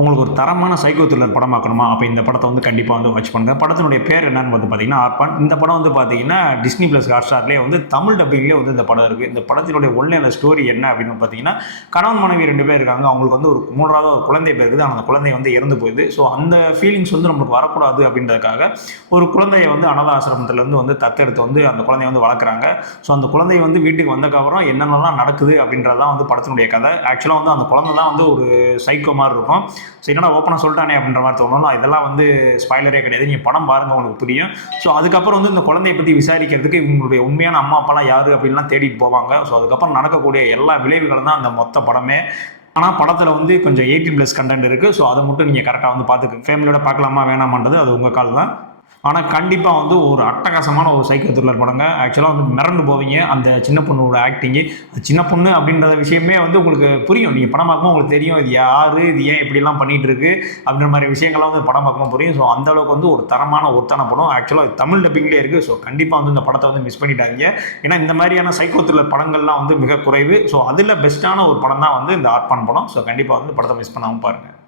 உங்களுக்கு ஒரு தரமான சைக்கோ த்ரில்லர் படம் பார்க்கணுமா? அப்ப இந்த படத்த வந்து கண்டிப்பா வந்து வாட்ச் பண்ணுங்க. படத்தினுடைய பேர் என்னன்னு வந்து பார்த்தீங்கன்னா, ஆர்ஃபன். இந்த படம் வந்து பார்த்தீங்கன்னா, டிஸ்னி பிளஸ் ஹாட்ஸ்டார்லயே வந்து தமிழ் டப்பிங்லயே வந்து இந்த படம் இருக்கு. இந்த படத்தினுடைய ஒன்லைன் ஸ்டோரி என்ன அப்படின்னு பார்த்தீங்கன்னா, கணவன் மனைவி 2 பேர் இருக்காங்க. அவங்களுக்கு வந்து ஒரு 3வது ஒரு குழந்தை பிறக்குது. ஆனா அந்த குழந்தை வந்து இறந்து போயிடுது. ஸோ அந்த ஃபீலிங்ஸ் வந்து நமக்கு வரக்கூடாது அப்படின்றதுக்காக, ஒரு குழந்தைய வந்து அனாத ஆசிரமத்திலருந்து வந்து தத்தெடுத்து வந்து அந்த குழந்தைய வந்து வளர்க்குறாங்க. ஸோ அந்த குழந்தை வந்து வீட்டுக்கு வந்ததுக்கப்புறம் என்னென்னலாம் நடக்குது அப்படின்றது தான் வந்து படத்தினுடைய கதை. ஆக்சுவலா வந்து அந்த குழந்தை தான் வந்து ஒரு சைக்கோ மாரி இருக்கும். ஸோ என்னடா ஓப்பனாக சொல்லிட்டானே அப்படின்ற மாதிரி தோணும். இதெல்லாம் வந்து ஸ்பாய்லரே கிடையாது. நீங்கள் படம் பாருங்கள் உங்களுக்கு புரியும். ஸோ அதுக்கப்புறம் வந்து இந்த குழந்தைய பற்றி விசாரிக்கிறதுக்கு இவங்களுடைய உண்மையான அம்மா அப்பாலாம் யார் அப்படின்லாம் தேடிட்டு போவாங்க. ஸோ அதுக்கப்புறம் நடக்கக்கூடிய எல்லா விளைவுகளும் தான் அந்த மொத்த படமே. ஆனால் படத்தில் வந்து கொஞ்சம் 18+ கண்டென்ட் இருக்குது. ஸோ அதை மட்டும் நீங்கள் கரெக்டாக வந்து பார்த்துக்கங்க. ஃபேமிலியோட பார்க்கலாமா வேணாமான்றது அது உங்கள் கால் தான். ஆனால் கண்டிப்பாக வந்து ஒரு அட்டகாசமான ஒரு சைக்கோ த்ரில்லர் படங்க. ஆக்சுவலாக வந்து மிரண்டு போவீங்க. அந்த சின்ன பொண்ணோட ஆக்டிங்கு, சின்ன பொண்ணு அப்படின்ற விஷயமே வந்து உங்களுக்கு புரியும். நீங்கள் படம் பார்க்கும்போது உங்களுக்கு தெரியும் இது யார், இது ஏன் இப்படிலாம் பண்ணிகிட்டு இருக்கு அப்படின்ற மாதிரி விஷயங்கள்லாம் வந்து படம் பார்க்கும்போது புரியும். ஸோ அந்த அளவுக்கு வந்து ஒரு தரமான ஒருத்தான படம். ஆக்சுவலாக தமிழ் டப்பிங்லேயே இருக்குது. ஸோ கண்டிப்பாக வந்து இந்த படத்தை வந்து மிஸ் பண்ணிட்டாதீங்க. ஏன்னா இந்த மாதிரியான சைக்கோ த்ரில்லர் படங்கள்லாம் வந்து மிக குறைவு. ஸோ அதில் பெஸ்ட்டான ஒரு படம் தான் வந்து இந்த ஆர்ஃபன் படம். ஸோ கண்டிப்பாக வந்து படத்தை மிஸ் பண்ணாமல் பாருங்கள்.